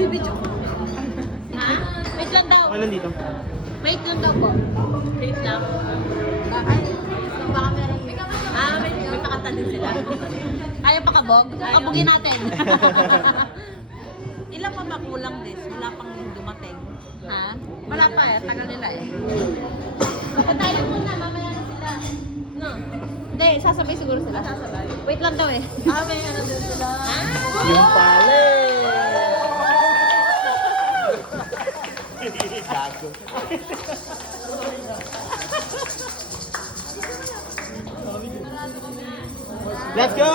Nagbibidyo ko. Ha? Wait lang daw. Ano dito? Wait lang daw po. Wait lang. Bakit? Baka meron. May pakatanin sila. Ayaw pa kabog? Kabugin natin. Ilan pa makulang this? Wala pang dumating. Ha? Wala pa eh. Tagal nila eh. Tayo muna. Mamaya na sila. No? Hindi. Sasabay siguro sila. Sasabay. Wait lang daw eh. May ano din sila. Yung pale! Gago. Let's go!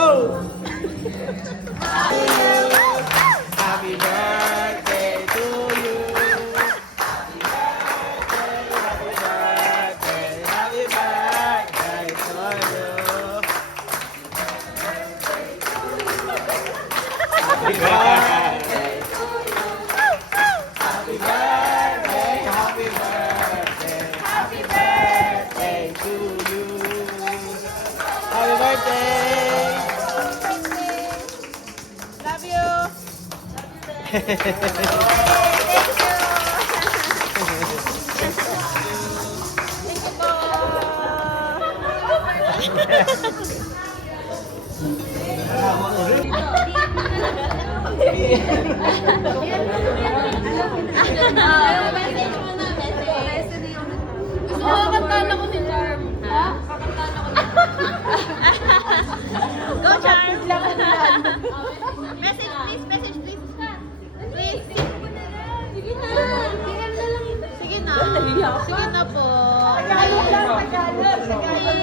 Happy birthday to you. Happy birthday, happy birthday to you. Happy birthday to you. Happy birthday, happy birthday, happy birthday to you. Happy birthday. Love you. Kakantala ko ni Charm. Ha? Kakantala ko ni Go, Charm! Message please, message please. Please. Sige na. Sige na. Sige na po.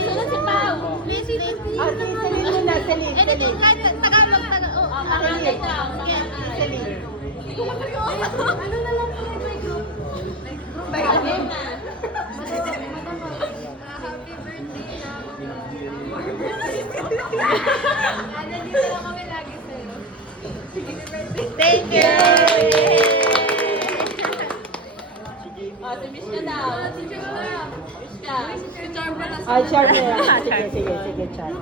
Sunod si Pao. Please, please. Anything, kahit Tagalog. Oh, Tagalog lang. Sige. Ano na lang po may group? May group na. Happy birthday na. Nandito lang kami lagi sa'yo. Thank you! Miss ka daw. Miss ka. Si Charm pa na. Char na yan. Sige, Char.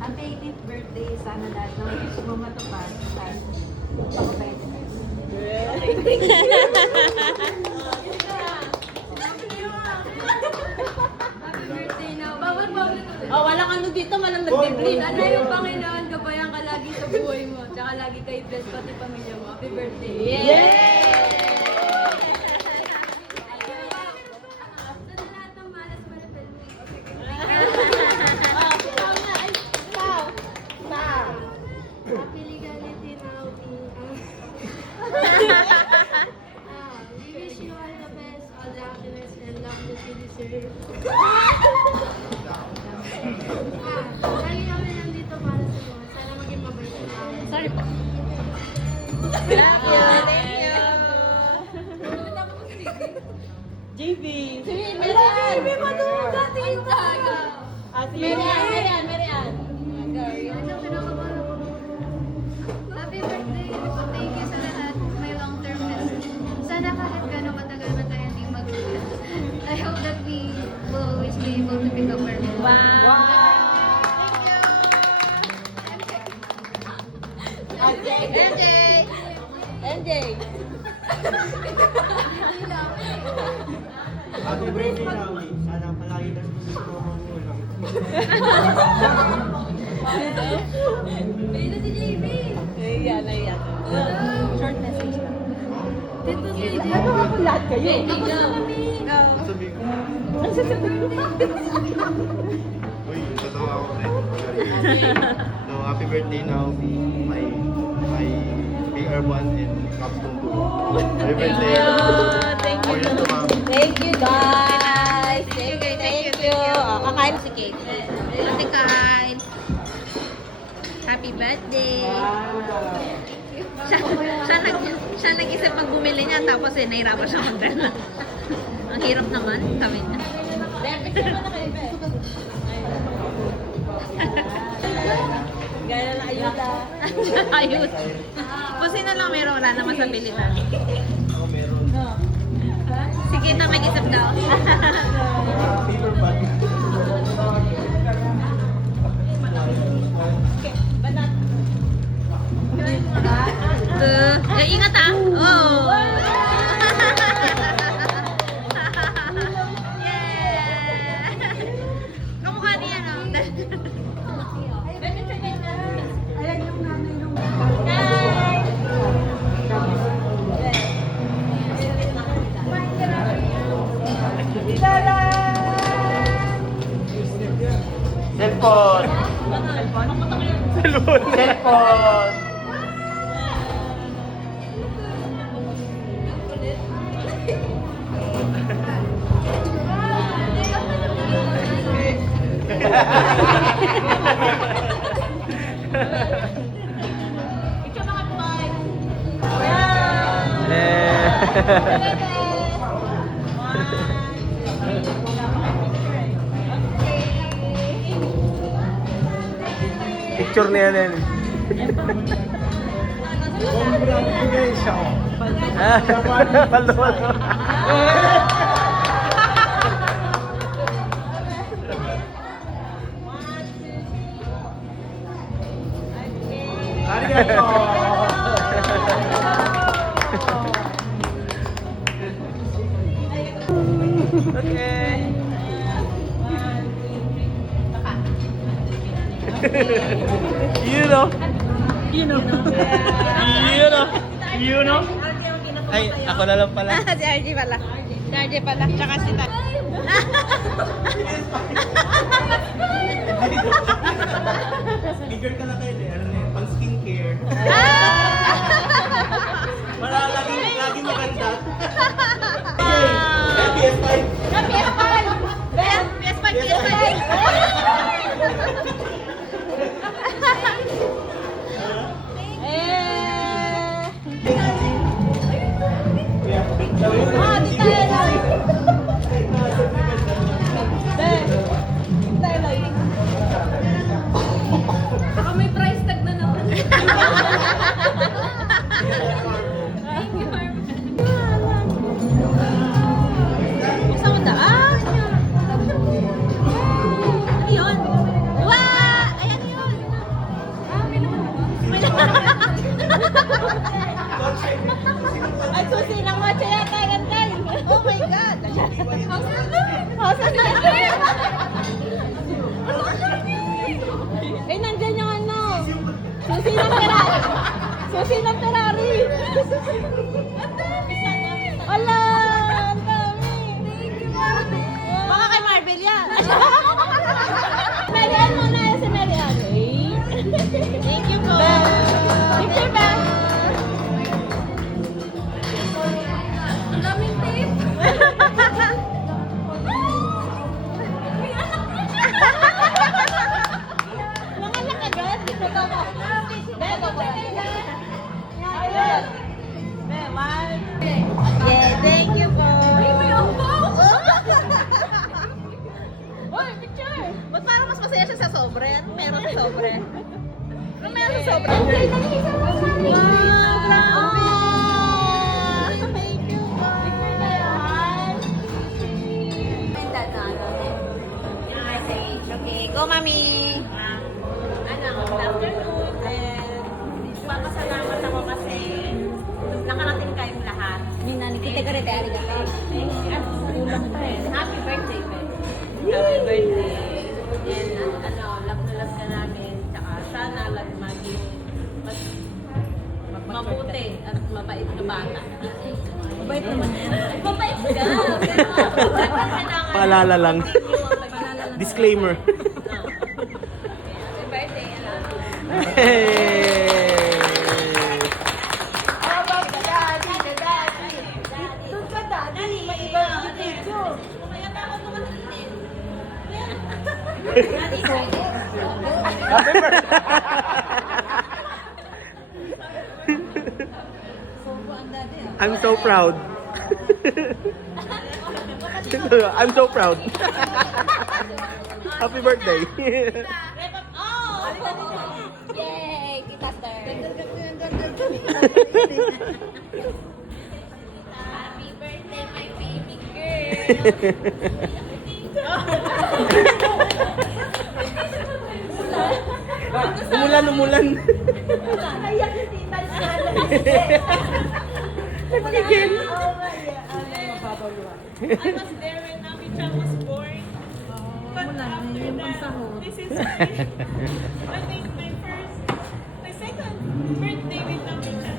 Happy 18th birthday. Sana lahat ng wish mo matupad. At pakabait ka. Happy birthday na. Bawal. Oh, walang ano dito, walang nag-blink. Sana yung Panginoon gabayan ka lagi sa buhay mo. Tsaka lagi kay bless pati pamilya mo. Happy birthday. Lahat ng malas malapit mo. Happy legality now. We wish you all the best, all the happiness and love that you deserve. Lagi kami nandito para sa iyo. Sana maging mabait ka. Sorry po. Thank you. JB. Merian! May manuga! Tingin tayo! Merian! Happy birthday! Thank you sa lahat. May long-term best. Sana kahit gano'ng matagal man tayo hindi mag-ulit. I hope that we will always be able to pick up our meal. NJ! Happy birthday na ulit. Sana palagi na sa magulang. Pwede si JB! Naiyan. Short message lang. Dito si JB! Ano ako lahat kayo? Ako sa kami! Sabi ko. Ang sasabihin mo. Uy, natawa ako rin. So, happy birthday now, my PR1 and Capstone 2. Happy birthday. Thank For you to mom. Thank you, guys. Thank you. Oh, kakain si Kate. Ate Kain. Happy birthday. Siya nag-isip pag bumili niya, tapos nahirapan siya magdala. Ang hirap naman, kami na. Gaya na ayuda. Ayud. Kung sino lang meron, wala naman sa Pilipinas. Ako meron. Sige na, mag-isip daw. Paper bag. Okay, banat. 2. Ingat ah. Oh. Yeah. Kamukha niya, no? Cellphone! Cellphone! Picture na yan. Paldo. Okay. You know. Ay, ako na lang pala. Si RJ pala. Si RJ pala. Tsaka si Tan. Bigger ka na kayo eh. Ano na yun? Pang skincare. Para lagi maganda. PS5. Baka may price tag na naman. Buksan mo daan. Ano yun? Wow! Ayan yun. May Ay, susi ng mocha yata yan, Day. Oh my God. House na Eh, nandyan yung ano. Susi ng Ferrari. Susi ng Ferrari. Ala, ang dami. Baka kay Marvel yan. Marian muna yan si Marian. Thank you po. Picture ba? Ang daming tape. Mga nakagad. Dito ka mo. Dito ka. Ayun. Yeah, thank you po. Uy, may umpaw. Hoy, picture! Ba't parang mas masaya siya sa sobre? Ano meron sa sobre? Ano meron sa sobre? Wow, grabe! Thank you po! Picture na yan! Okay, go mami! Ano, good afternoon. Papasalamat ako kasi nakarating kayong lahat. Kita ka rin tayo. Happy birthday, Ben. Happy birthday. And ano, love na love ka namin. Tsaka sana maging mabuti at mabait na bata. Mabait naman. Mabait ka. Pero Paalala lang. Disclaimer. Happy birthday, alam. Hey! Happy birthday! I'm so proud. I'm so proud. Happy birthday. Oh! Yay! Kita sir. Happy birthday, my baby girl. Umulan. Naiyak yung tita niya. Nagigil. Oh my God. Mababaw yun. I was there when Nami-chan was born. But after that, this is I think my second birthday with Nami-chan.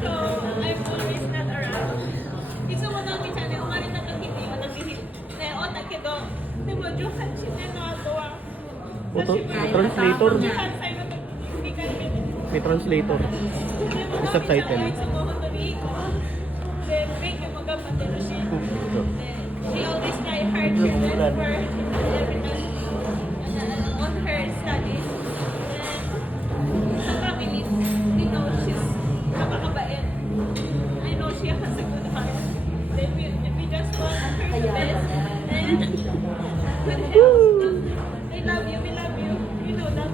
So, I'm always not around. Iso mo Nami-chan, umari na kakiti, walang bihit. O, takido. Diba, Johan, siya na nakakuha. Translator. Johan, sa'yo na hindi ka May translator. Subtitle. Then, make yung magkapatero siya. She always try hard for every time on her studies. And sa family, we know she's nakakabait. I know she has a good heart. Then we just want her the best. And good health. I love you, we love you. You know that.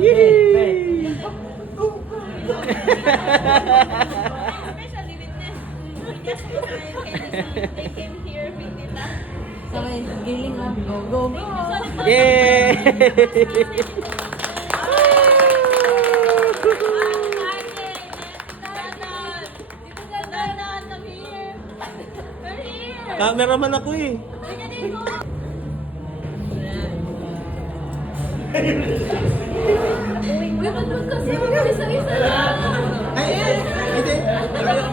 Yay! Especially with them. We just they came here with Tita. Okay, giling ah. Go. Yay! Cameraman ako eh.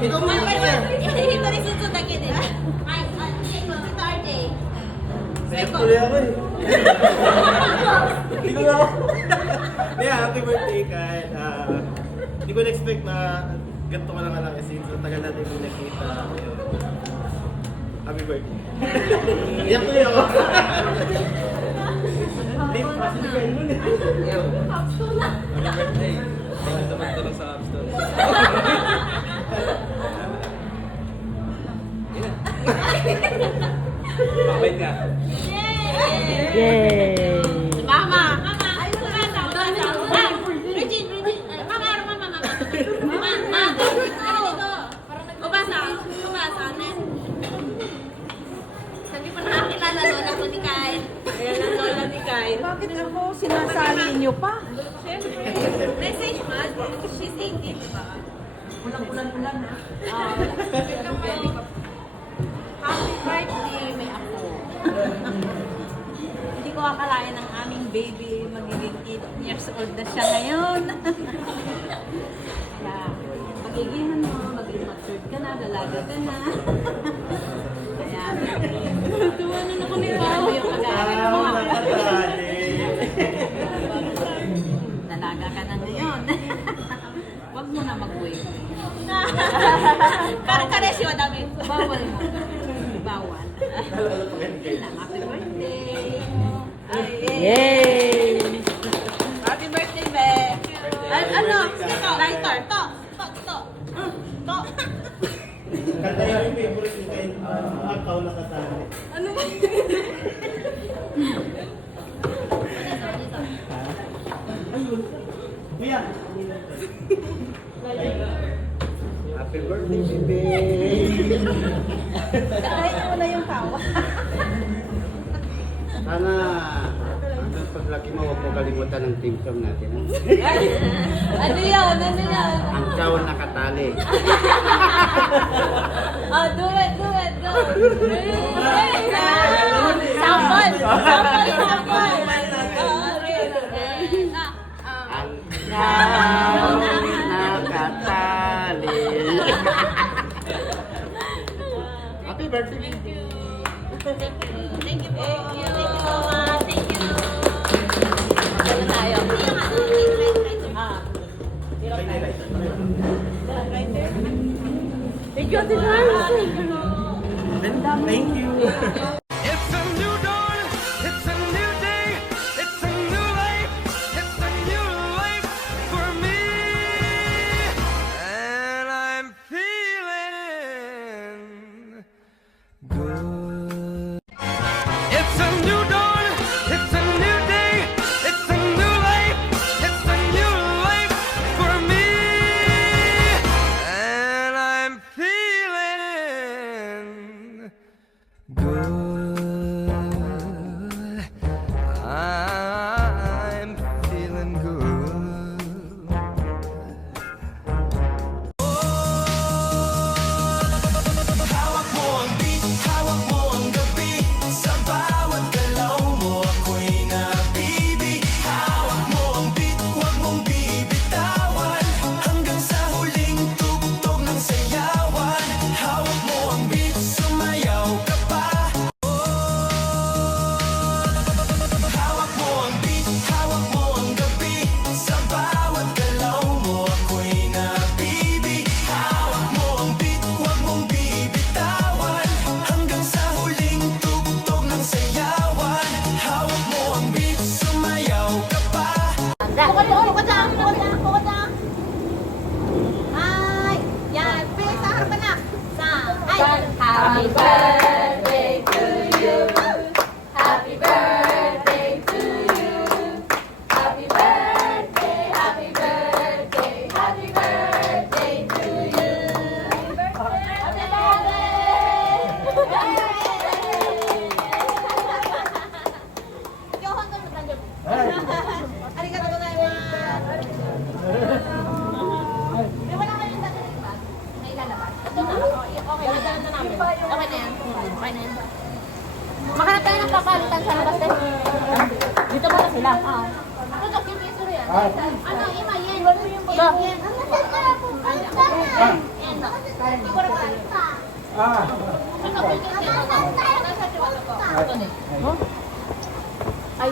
Ikaw mo yung picture. Tuloy ako eh. Hindi ko na ako. Yeah, happy birthday kahit hindi ko na-expect na ganito ka lang kalaki since tagal natin hindi nakita. Ayun. Happy birthday. Iyak tuloy ako. Late pa sila kayo nun eh. Happy birthday. Dapat ko lang sa App Store. Mabait ka. Yay! Mama! Ay, ubasa! Regine! Mama! Ubasa! Hindi pa nakakilala lola ko ni Kyle. Ayan ang lola ni Kyle. Bakit ako sinasali niyo pa? Siyempre, message man. She's 18, di ba? Ulan ha? Happy birthday, may ako. Hindi ko akalain ng aming baby magiging 8 years old na siya ngayon. Kaya, magiging maging matured ka na, dalaga ka na. Kaya, tuwa na ako ni Pao. Yung mag-aaral mo. Dalaga ka na ngayon. Huwag mo na mag-boyfriend. Kare-kare siya dami. Bawal mo. Bawal. Yun lang. Happy birthday. Yay! Happy birthday, Be. Ano? Ito, lighter. To. Kanta yung favorite ni kayo. Akaw na katali. Ano ba? Ayun. Kuya. Happy birthday, baby. Kahit mo na yung tawa. Sana hanggang paglaki mo, huwag mo kalimutan ng team song natin. Ha? Ano yun? Ang tsawon nakatali. Oh, do it. Go. Sample. Ang tsawon nakatali. Happy birthday, baby. Thank you so much. Thank you. Ano tayo? Thank you, Ate Charles. Thank you. It's a new dawn, it's a new day, it's a new life, it's a new life for me. And I'm feeling good. It's a new dawn, it's a new day, it's a new life, it's a new life for me. And I'm feeling good. papalitan sa labas eh. Dito muna sila. Ito, cute yung suri yan. Ano, Ima, yan. Iwan mo yung bag. Yan. Ay.